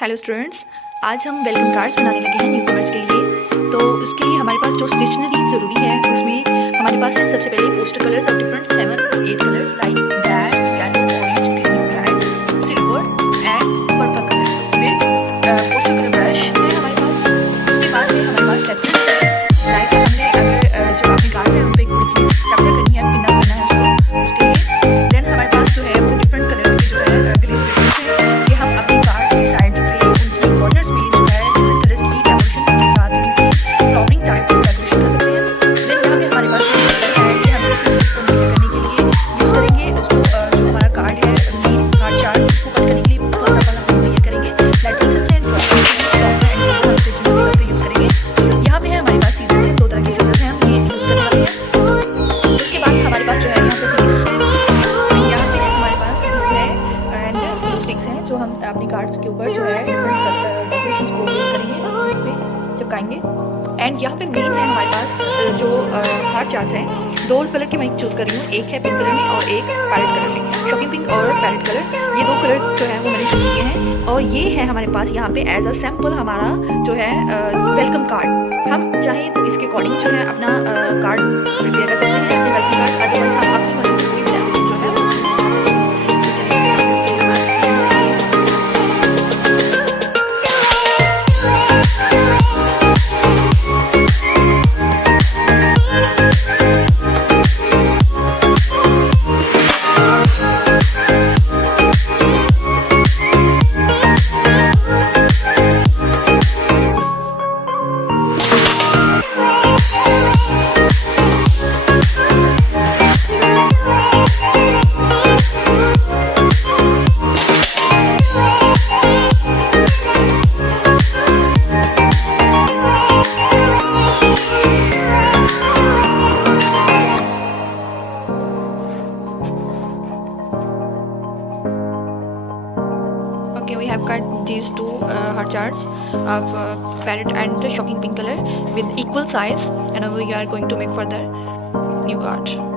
Hello students, आज हम welcome cards बनाने लगे हैं न्यू कमर्स के लिए। तो उसके लिए हमारे पास जो स्टेशनरी ज़रूरी है उसमें हमारे पास है सबसे पहले poster colours of different 7 to 8 colours like black, yellow, orange, green, red, silver and purple colour with poster colour brush है हमारे पास। उसके बाद है हमारे पास स्टेपलर्स है। लाइक हमने अगर जो अपने कार्ड्स हैं उन पर कोई चीज़ स्टेपलर करनी है, पिन करना है उसके लिए। देन हमारे पास जो है वो डिफरेंट कलर्स के जो है ग्लेज पेपर्स हैं कि हम अपने कार्ड्स की साइड जो हम अपने कार्ड्स के ऊपर जो है डेकोरेशंस को यूज़ करेंगे, पे चिपकाएंगे। एंड यहाँ पे मेन है हमारे पास जो हार्ट चार्ट है, दो कलर के मैं चूज़ कर रही हूँ, एक है पिंक कलर में और एक पैरेट कलर में। शॉकिंग पिंक और पैरेट कलर, ये दो कलर जो है वो मैंने चूज़ किए हैं। और ये है हमारे पास यहाँ पे एज अ सैम्पल हमारा जो है वेलकम कार्ड। हम चाहें तो इसके अकॉर्डिंग जो है अपना कार्ड प्रिपेयर कर सकते हैं, अपने वेलकम कार्ड। अदरवाइज हम अपनी मर्जी से कोई भी जो है Okay, we have cut these two heart charts of parrot and shocking pink color with equal size, and now we are going to make further new card.